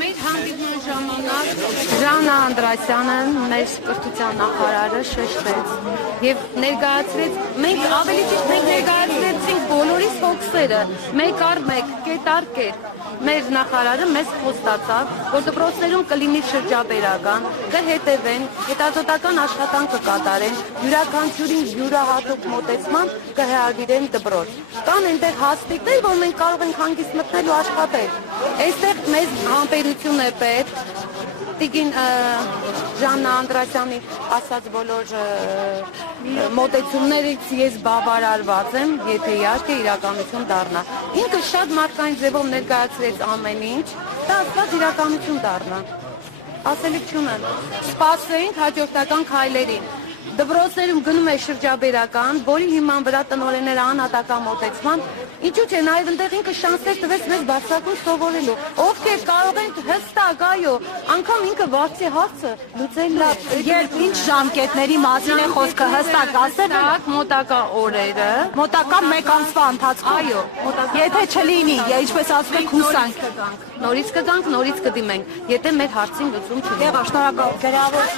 Մեր հանդիպման ժամանակ Ժաննա Անդրասյանը մեր կրթության նախարարը շեշտեց եւ ներկայացրեց մենք ավելի ճիշտ մենք ներկայացրեցինք բոլորիս ֆոկուսները մեկ առ մեկ կետ առ կետ մեր նախարարը մեզ խոստացավ որ դպրոցներում կլինի շրջաբերական կհետևեն հետազոտական աշխատանք կկատարեն յուրաքանչյուրին յուրահատուկ մոտեցման կհրավիրեն դպրոց կան այնտեղ հաստիկներ որ մենք կարող ենք հանգիստ մտնել ու աշխատել այստեղ մեզ համբերություն է պետք Տիկին Ժաննա Անդրասյանի ասած բոլոր մոտեցումներից ես բավարարված եմ, եթե իհարկե իրականություն դառնա։ Ինքը շատ մարդկային ձևով ներկայացրեց ամեն ինչ, դա ասված իրականություն դառնա։ Ասելիք չունեմ։ Սպասենք հաջորդական քայլերին։ Դպրոցներում գնում է շրջաբերական, որի հիման վրա տնօրենները անհատական մոտեցման, ինչու՞ չէ, նաև այնտեղ ինքը շանսեր տվեց մեզ բարձրակուն սովորելու։ Ովքեր կարող են հստակ, այո, անգամ ինքը վարձի հարցը լուծել լավ։ Երբ ինչ ժամկետների մասին է խոսքը հստակ ասել, մոտակա օրերը, մոտակա 1 ամսվա ընթացքում։ այո, Եթե չլինի, ինչպես ասում եք, հուսանք։ Նորից կգանք, նորից կդիմենք, եթե մեր հարցին լուծում չունի։ Եվա, շնորհակալ։ Գրավոր